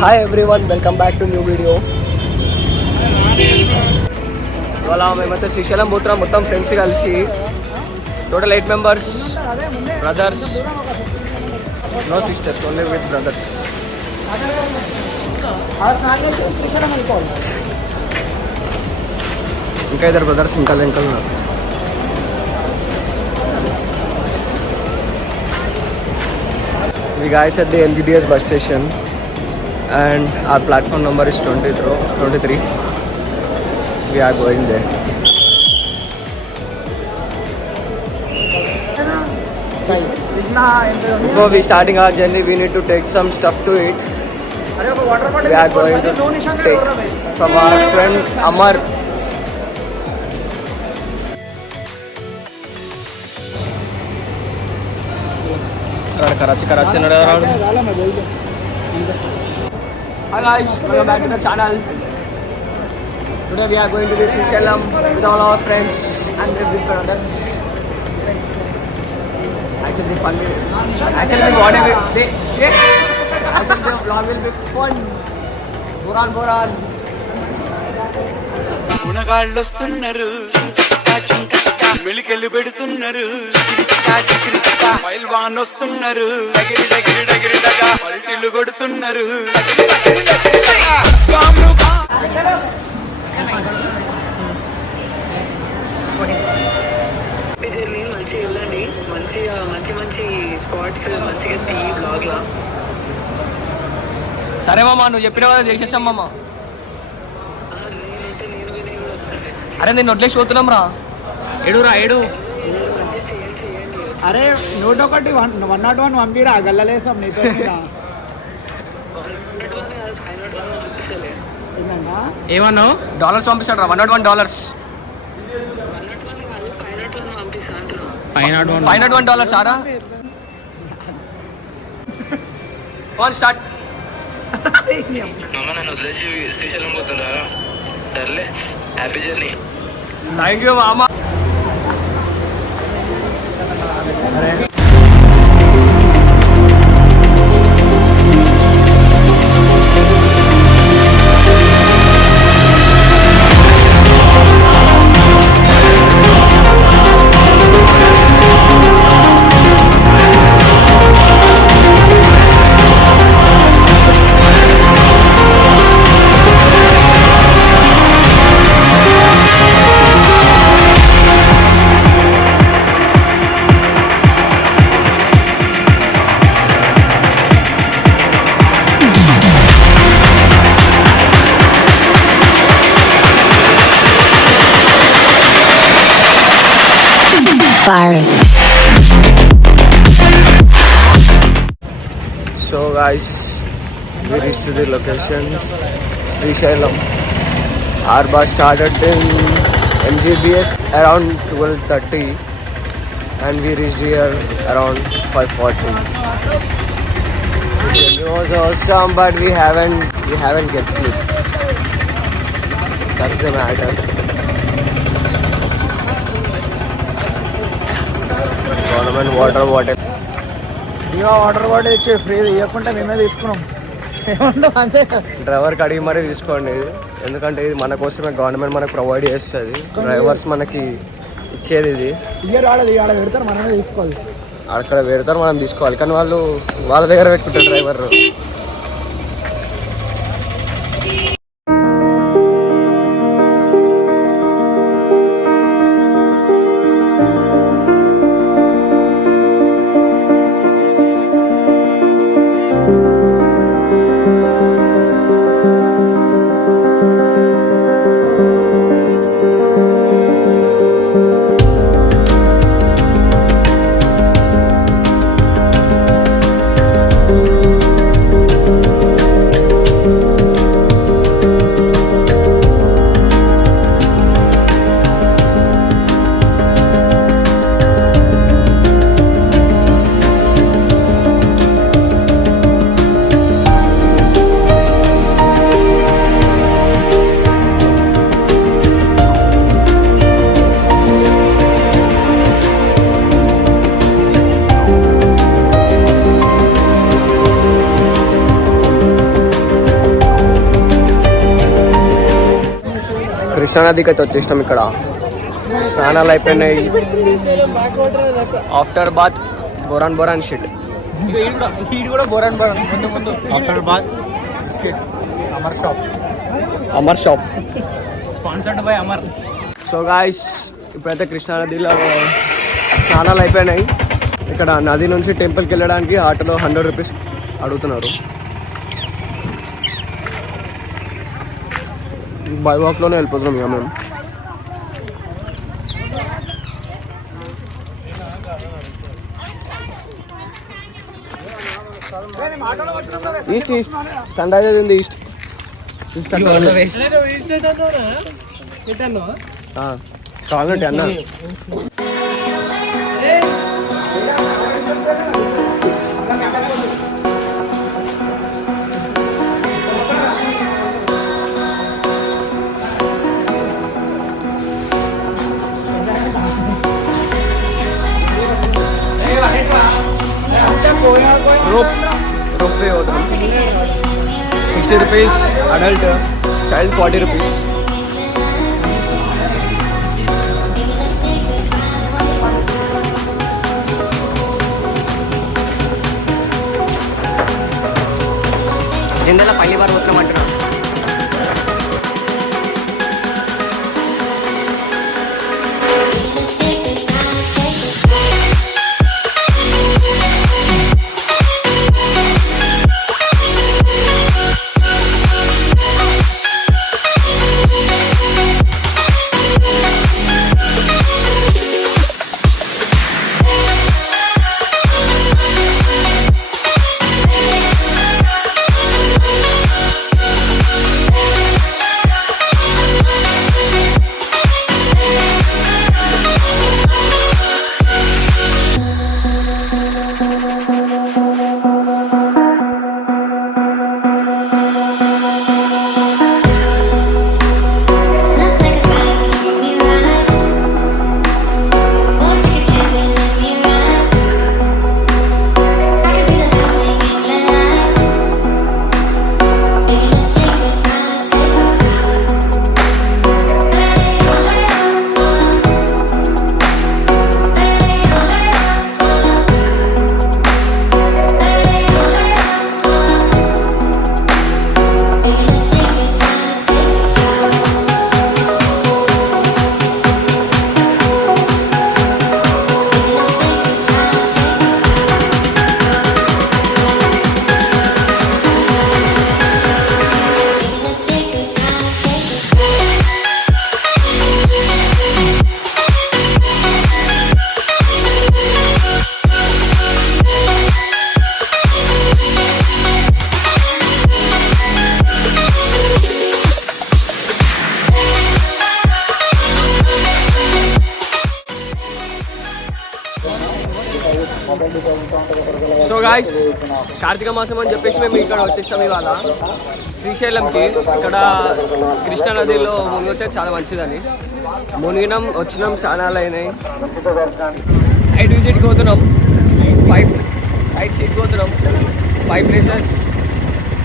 Hi everyone, welcome back to new video. ఇవాళ మేమైతే శ్రీశైలం పోతున్నాం మొత్తం ఫ్రెండ్స్ కలిసి. Total 8 members, brothers, no sisters, only with brothers. ఇంకా ఇద్దరు బ్రదర్స్ ఇంకా ఉన్నారు. We guys at the MGBS bus station and our platform number is 23. We are going there. Before we starting our journey, we need to take some stuff to eat. We are going to take from our friend Amar. Karachi. Hi guys, welcome back to the channel. Today we are going to the Srisailam with all our friends and with brothers. Actually fun. Actually whatever they actually the vlog will be fun. Boran. గుణగాళ్ళు వస్తున్నారు, మెలికెళ్ళి పెడుతున్నారు, పైల్వాన్ వస్తున్నారు, పల్టీలు కొడుతున్నారు. Journey మంచిగా వెళ్ళండి, మంచి spots మంచిగా తీ blog లా. సరే మామ, నువ్వు చెప్పిన కదా చేసేసాం మామ. అరే నేను వడ్లేసి పోతున్నాం రా. ఏడు అరే 101 101 పంపిరా, గల్లలేసాం నీతో. ఏమన్నావు? డాలర్స్ పంపిస్తాడు రా. $101. $501 సారా. స్టార్ట్. మామ నన్ను వదిలేసి శ్రీశైలం పోతుందా? సర్లే, హ్యాపీ జర్నీ. థ్యాంక్ యూ మామ. Virus. So guys, we reached to the location, Srisailam. Our bus started in MGBS around 12:30 and we reached here around 5:40. The journey was awesome, but we haven't get sleep. That's the matter. Government water bottle ఇచ్చి free ఇవ్వకుండా మేమే తీసుకున్నాం. ఏమంటాం అంతే. డ్రైవర్కి అడిగి మరీ తీసుకోండి, ఎందుకంటే ఇది మన కోసమే గవర్నమెంట్ మనకు ప్రొవైడ్ చేస్తుంది. డ్రైవర్స్ మనకి ఇచ్చేది ఇది. ఇయర్ ఆడ పెడతారు, మనమే తీసుకోవాలి. అక్కడ పెడతారు, మనం తీసుకోవాలి. కానీ వాళ్ళు వాళ్ళ దగ్గర పెట్టుకుంటారు డ్రైవర్. కృష్ణానదికి అయితే వచ్చేసినాం. ఇక్కడ స్నానాలు అయిపోయినాయి. ఆఫ్టర్ బాత్ బోరాన్ షిట్. Amar shop sponsored by Amar. So guys ఇప్పుడైతే కృష్ణానదిలో స్నానాలు అయిపోయినాయి. ఇక్కడ నది నుంచి టెంపుల్కి వెళ్ళడానికి ఆటోలో 100 రూపీస్ అడుగుతున్నారు. బై వాక్లోనే వెళ్ళిపోతున్నాం ఇక మేము. East sun rises in the east. కావాలంటే అన్న రోప్ వే అవుతాం. 60 రూపీస్ అడల్ట్, చైల్డ్ 40 రూపీస్. జిందల పల్లి వారు పోతున్నామంటున్నాం. సో గాయ్స్ కార్తీక మాసం అని చెప్పేసి మేము ఇక్కడ వచ్చేస్తాం ఇవాళ శ్రీశైలంకి. ఇక్కడ కృష్ణానదిలో మునిగితే చాలా మంచిదని మునిగినాం, వచ్చినాం, స్నానాలు అయినాయి. సైట్ విజిట్కి పోతున్నాం. 5 సైట్ సీట్కి పోతున్నాం. 5 ప్లేసెస్,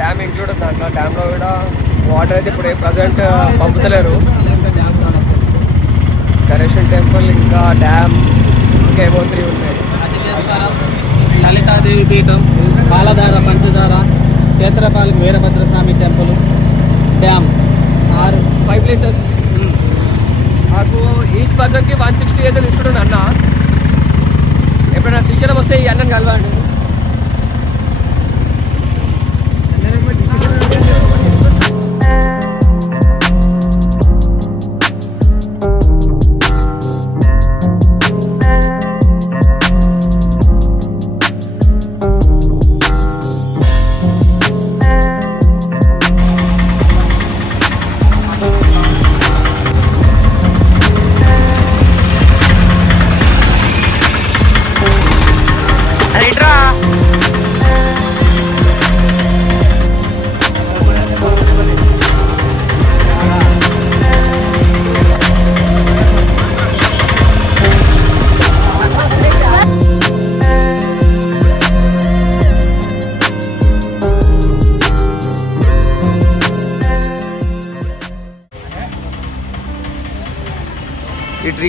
డ్యామ్ ఇంక్లూడ్ దాంట్లో. డ్యామ్లో కూడా వాటర్ అయితే ఇప్పుడు ప్రజెంట్ పంపుతలేరు. గణేశన్ టెంపుల్, ఇంకా డ్యామ్, ఇంకా ఏవో 3 ఉన్నాయి. లలితాదేవి పీఠం, పాలధార, పంచదార, క్షేత్రపాలి వీరభద్రస్వామి టెంపుల్, డ్యామ్, 5 ప్లేసెస్. నాకు ఈచ్ పర్సన్కి 160 అయితే తీసుకుంటాను అన్న. ఎప్పుడైనా శ్రీశైలం వస్తే ఈ అన్నని కలవండి. రైట్రా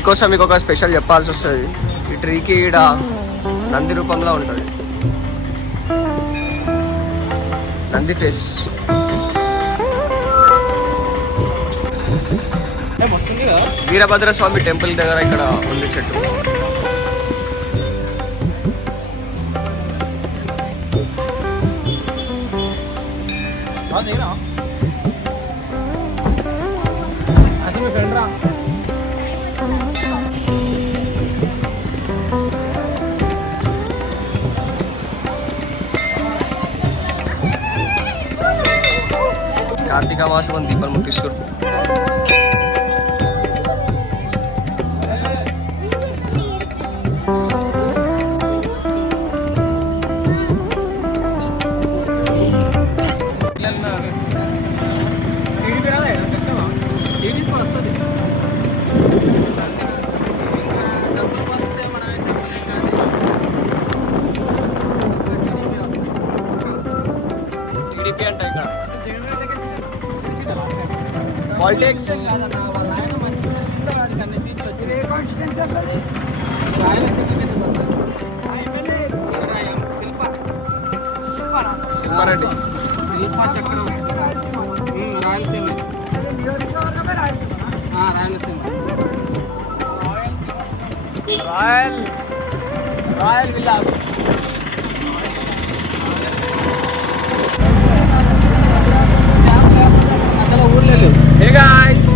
కోసం మీకు ఒక స్పెషల్ చెప్పాల్సి వస్తుంది. ఈ ట్రీకి ఈడ నంది రూపంలో ఉంటుంది, నంది ఫేస్. వీరభద్ర స్వామి టెంపుల్ దగ్గర ఇక్కడ ఉంది చెట్టు. కార్తీక మాసం దీపాలు ముట్టిస్తారు. Politics Shilpa Reddy royal Vilas. Hey guys!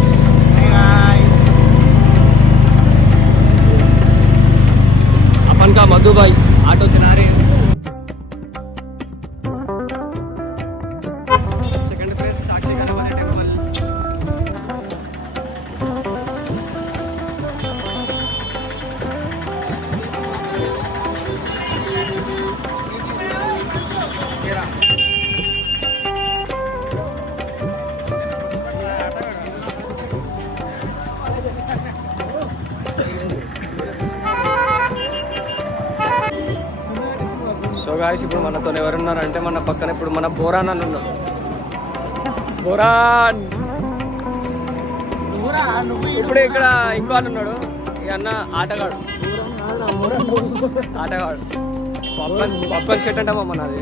अपन का मधु भाई ऑटो चला रहे हैं. Second phase Sakshi Ganapati temple. So guys ఇప్పుడు మనతో ఎవరున్నారంటే మన పక్కన ఇప్పుడు మన బోరాన్ అని ఉన్నాడు. బోరాన్ ఇప్పుడు ఇక్కడ ఇంకో అని ఉన్నాడు. ఈ అన్న ఆటగాడు పాప్కార్న్ షర్ట్ అంటామా మనది.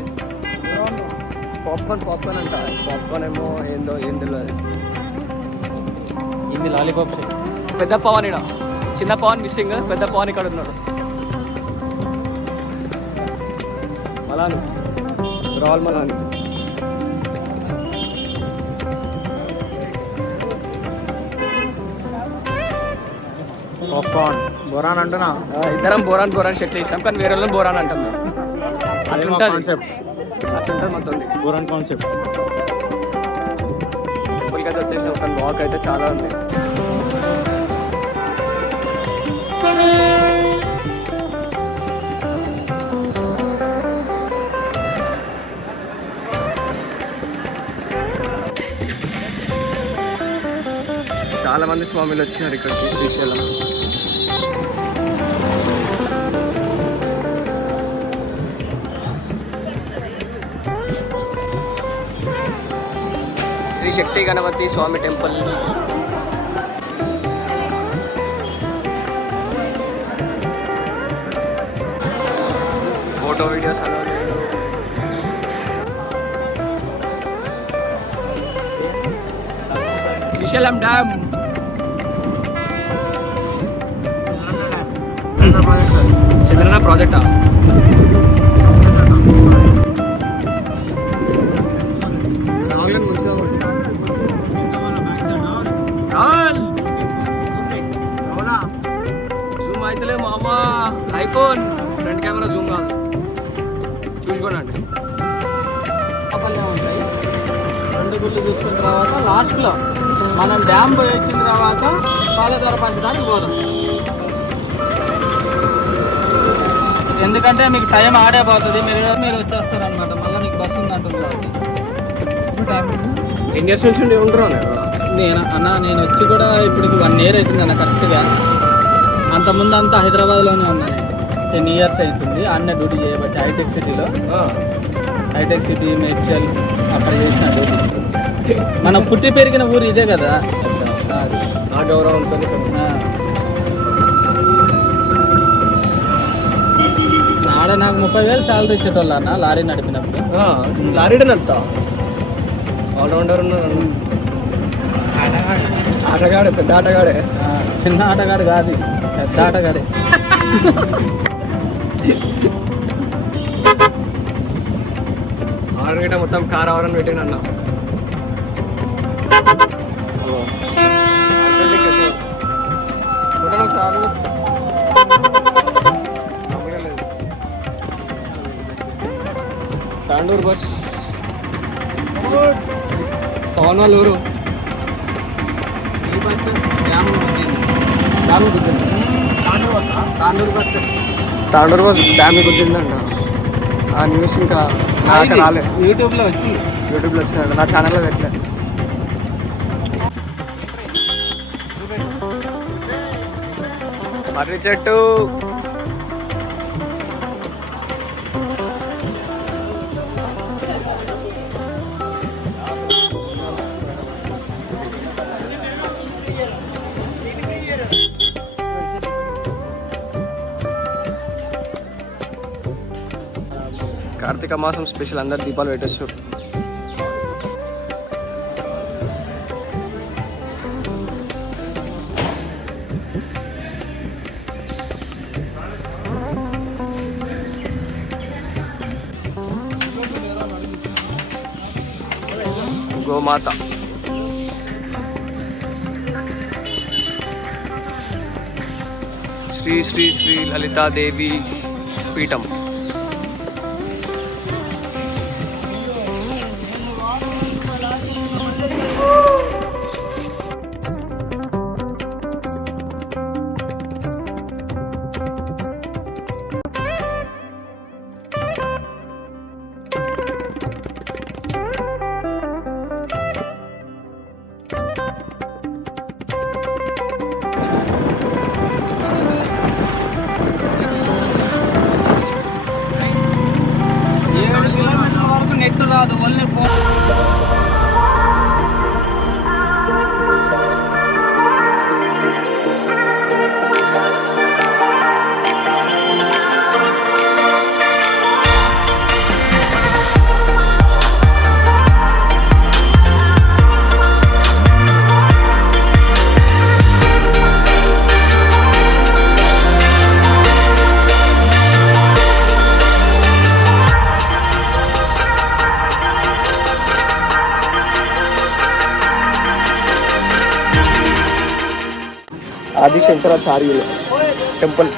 పాప్కార్న్ అంట. పాప్కార్న్ ఏమో ఏందో ఏం తెలియదు. ఇది లాలీపాప్ షర్ట్. పెద్ద పవన్ ఇక్కడ, చిన్న పవన్ మిస్సింగ్, పెద్ద పవన్ ఇక్కడ ఉన్నాడు. మలాను రాల్ మలాను. బోరాన్ అంటున్నా. ఇద్దరం బోరాన్ షర్ట్లు ఇస్తాం, కానీ వేరే వాళ్ళని బోరాన్ అంటాం. అట్లుంటుంది మొత్తం బోరాన్ కాన్సెప్ట్. టెంపుల్కి వచ్చేసి ఒక వాక్ అయితే చాలా ఉంది. చాలా మంది స్వామిలు వచ్చినారు ఇక్కడికి శ్రీశైలం. శ్రీ శక్తి గణపతి స్వామి టెంపుల్. ఫోటో వీడియోస్ అలా శ్రీశైలం డ్యామ్. చంద్రన ప్రాజెక్టా? జూమ్ అయితే మామ ఐఫోన్ ఫ్రంట్ కెమెరా జూమ్ కాదు, చూసుకోండి. ఉంటాయి 2 గుళ్ళు చూసుకున్న తర్వాత లాస్ట్లో మనం డ్యామ్ పోయి వచ్చిన తర్వాత పాలధార పంచడానికి పోదాం. ఎందుకంటే మీకు టైం ఆడే పోతుంది, మీరు వచ్చేస్తారు అనమాట. మళ్ళీ మీకు బస్సు ఉంది అంటుంది. ఎన్ని ఇయర్స్ నుంచి ఉంటారు నేను వచ్చి కూడా ఇప్పుడు 1 year అవుతుంది అన్న కరెక్ట్గా. అంతకుముందు అంతా హైదరాబాద్లోనే ఉన్నాను. 10 years అవుతుంది అన్న డ్యూటీ చేయబట్టి. హైటెక్ సిటీలో, హైటెక్ సిటీ, మేడ్చల్ అక్కడ చేసిన డ్యూటీ. మనం పుట్టి పెరిగిన ఊరు ఇదే కదా. ఆ గౌరవం ఉంటుంది. 30,000 శాలరీ ఇచ్చేటోళ్ళు అన్న లారీ నడిపినప్పుడు. లారీ నడుతా ఆల్రౌండర్ ఉన్నాడు. ఆటగాడే, పెద్ద ఆటగాడే. చిన్న ఆటగాడు కాదు, పెద్ద ఆటగాడే. ఆరు గంట మొత్తం కార్ ఆవరణ పెట్టిన తాండూరు బస్ పవన్ వాళ్ళు ఊరు తాండూరు బస్ డ్యామ్ గుద్దిందంట. ఆ న్యూస్ ఇంకా నాకు రాలేదు. యూట్యూబ్లో వచ్చినాడు, నా ఛానల్లో పెట్టలే. మర్రి చెట్టు కార్తీక మాసం స్పెషల్, అందరు దీపాలు పెట్టచ్చు. గోమాత శ్రీ శ్రీ శ్రీ లలితాదేవి పీఠం. నెట్ రాదు, ఓన్లీ ఫోన్. ఆది శంకరాచార్యులు టెంపుల్.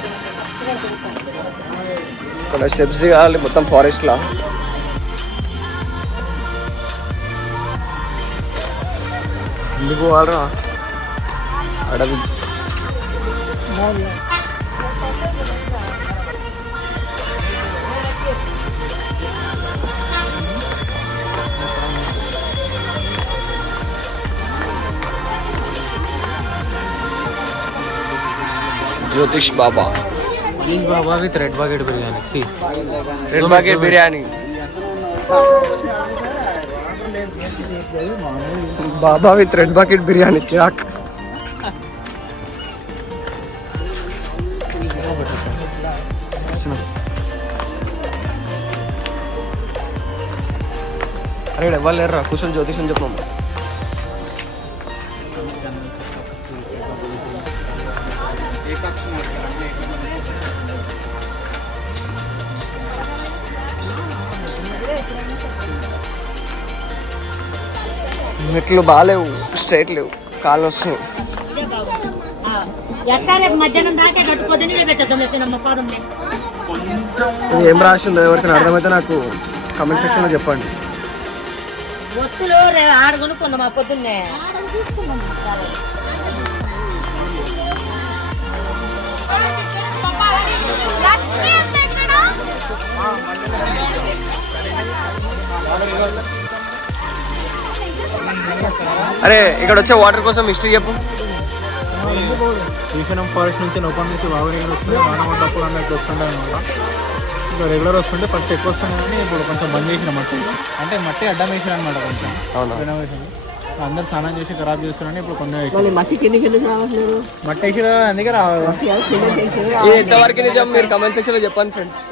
ఇక్కడ స్టెప్స్ కావాలి మొత్తం ఫారెస్ట్లా. ఎందుకు పోవాలరా అడవి. Jyotish Baba with red bucket biryani. Red bucket biryani. Baba with red bucket biryani కిరాక్. అరే ఎవరు లేరురా, కూర్చొని జ్యోతిషం చెప్పాము. మెట్లు బాగాలేవు, స్ట్రైట్ లేవు, కాళ్ళు వస్తున్నాయి. ఇది ఏం రాసిందో ఎవరికైనా అర్థమైతే నాకు కామెంట్ సెక్షన్లో చెప్పండి. అరే ఇక్కడ వచ్చే వాటర్ కోసం హిస్టరీ చెప్పు. శ్రీశైలం ఫారెస్ట్ నుంచి ఓపెన్ నుంచి వాగునీళ్ళు వస్తుంది, వానపడ్డప్పుడు అన్నట్టు వస్తుండే అనమాట. ఇంకా రెగ్యులర్ వస్తుంటే ఫస్ట్ ఎక్కువ వస్తుంది, కానీ ఇప్పుడు కొంచెం బంద్ చేసిన మట్టి, అంటే మట్టి అడ్డం వేసిన అనమాట. కొంచెం రెనోవేషన్ అందరు స్నానం చేసి ఖరాబ్ చేస్తున్నారని ఇప్పుడు కొన్ని మట్టి వేసిన అందుకే రావాలి. ఎంతవరకు నిజం మీరు కమెంట్ సెక్షన్ లో చెప్పండి ఫ్రెండ్స్.